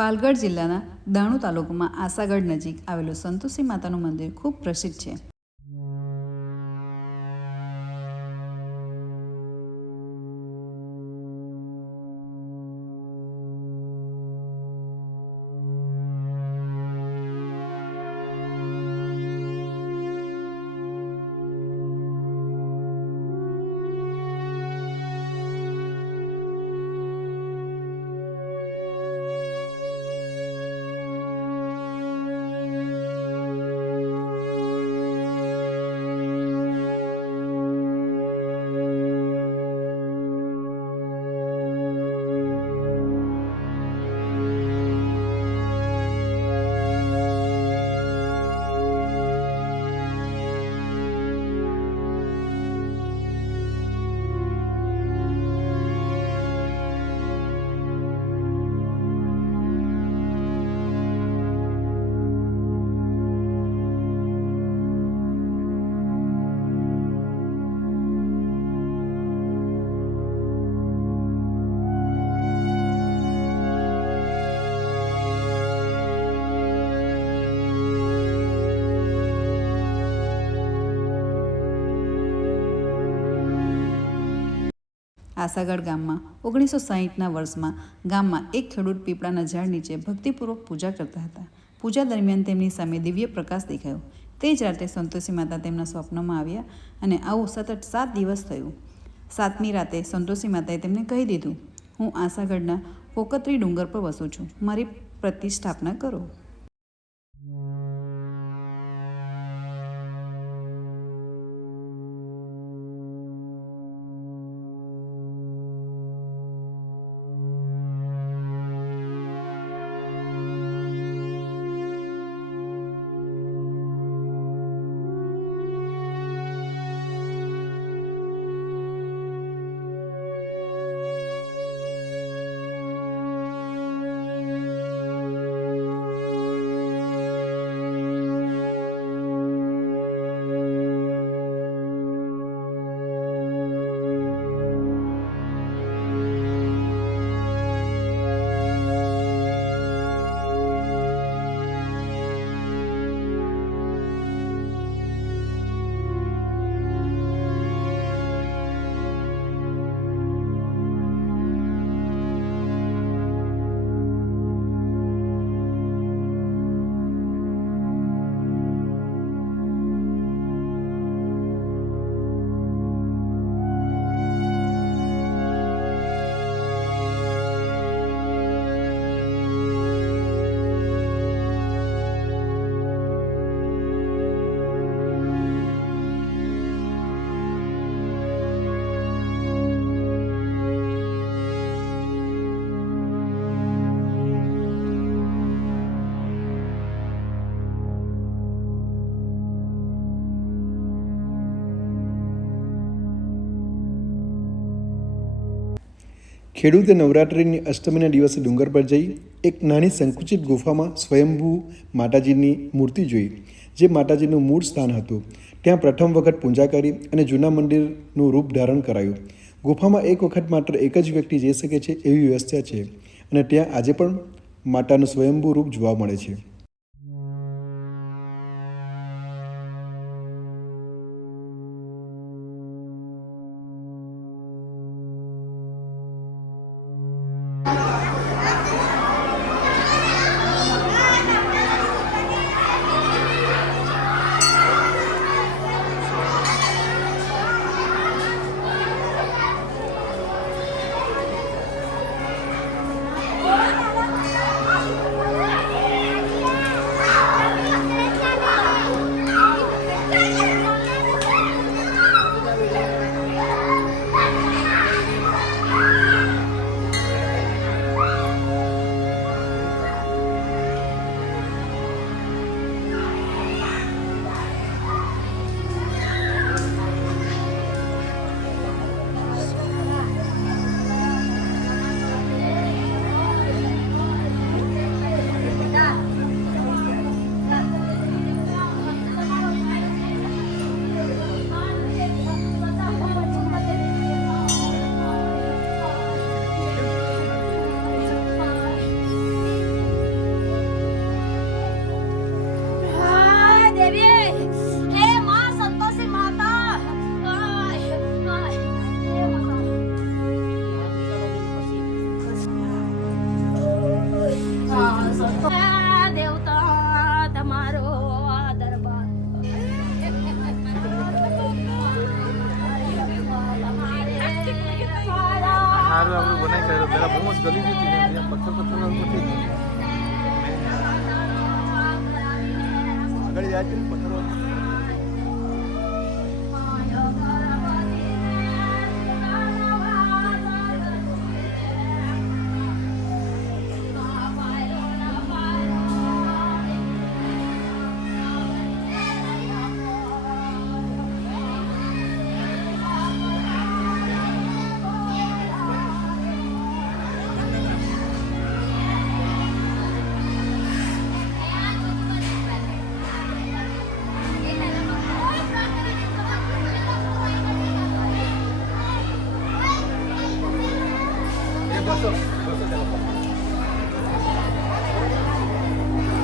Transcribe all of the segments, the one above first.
પાલગઢ જિલ્લાના દાણુ તાલુકામાં આસાગઢ નજીક આવેલું સંતોષી માતાનું મંદિર ખૂબ પ્રસિદ્ધ છે. આસાગઢ ગામમાં 1960ના વર્ષમાં ગામમાં એક ખેડૂત પીપળાના ઝાડ નીચે ભક્તિપૂર્વક પૂજા કરતા હતા. પૂજા દરમિયાન તેમની સામે દિવ્ય પ્રકાશ દેખાયો. તે જ રાતે સંતોષી માતા તેમના સ્વપ્નમાં આવ્યા અને આવું સતત 7 દિવસ થયું. 7મી રાતે સંતોષી માતાએ તેમને કહી દીધું, હું આસાગઢના પોકત્રી ડુંગર પર વસું છું, મારી પ્રતિષ્ઠાપના કરો. ખેડૂતે નવરાત્રિની અષ્ટમીના દિવસે ડુંગર પર જઈ એક નાની સંકુચિત ગુફામાં સ્વયંભૂ માતાજીની મૂર્તિ જોઈ, જે માતાજીનું મૂળ સ્થાન હતું. ત્યાં પ્રથમ વખત પૂજા કરી અને જૂના મંદિરનું રૂપ ધારણ કરાયું. ગુફામાં એક વખત માત્ર એક જ વ્યક્તિ જઈ શકે છે એવી વ્યવસ્થા છે અને ત્યાં આજે પણ માતાનું સ્વયંભૂ રૂપ જોવા મળે છે.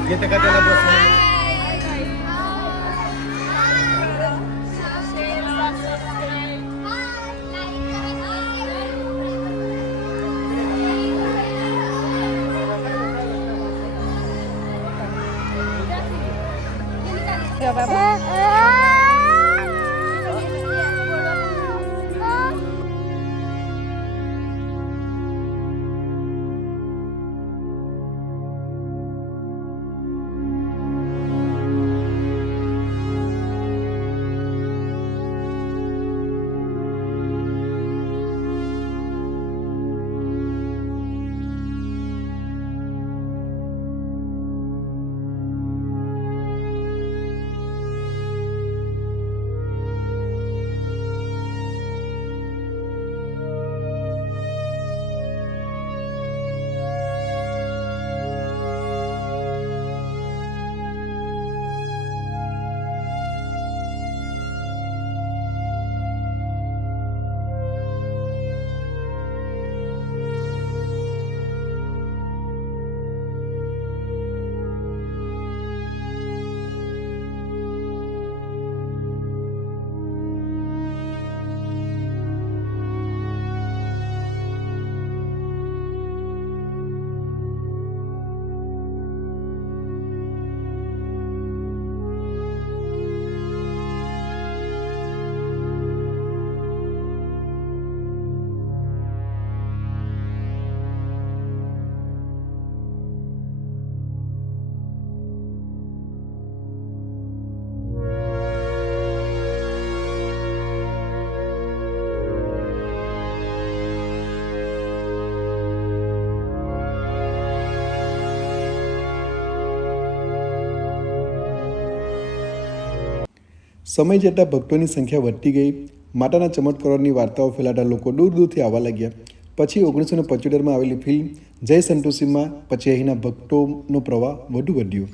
Kita kata bos. Gak apa-apa. સમય જતાં ભક્તોની સંખ્યા વધતી ગઈ. માતાના ચમત્કારોની વાર્તાઓ ફેલાતા લોકો દૂર દૂરથી આવવા લાગ્યા. પછી 1975માં આવેલી ફિલ્મ જય સંતોષીમાં પછી અહીંના ભક્તોનો પ્રવાહ વધુ વધ્યો.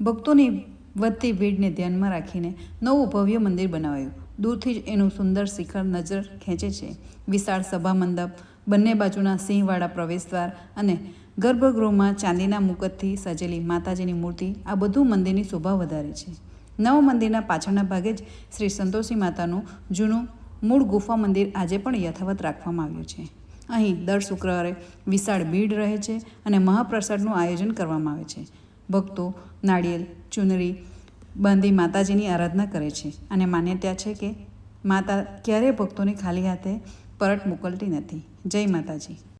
ભક્તોની વધતી ભીડને ધ્યાનમાં રાખીને નવું ભવ્ય મંદિર બનાવાયું. દૂરથી જ એનું સુંદર શિખર નજર ખેંચે છે. વિશાળ સભા મંડપ, બંને બાજુના સિંહવાળા પ્રવેશદ્વાર અને ગર્ભગૃહમાં ચાંદીના મુકટથી સજેલી માતાજીની મૂર્તિ આ બધું મંદિરની શોભા વધારે છે. નવ મંદિરના પાછળના ભાગે જ શ્રી સંતોષી માતાનું જૂનું મૂળ ગુફા મંદિર આજે પણ યથાવત રાખવામાં આવ્યું છે. અહીં દર શુક્રવારે વિશાળ ભીડ રહે છે અને મહાપ્રસાદનું આયોજન કરવામાં આવે છે. ભક્તો નાળિયેર, ચુનરી બાંધી માતાજીની આરાધના કરે છે અને માન્યતા છે કે માતા ક્યારેય ભક્તોને ખાલી હાથે પરત મોકલતી નથી. જય માતાજી.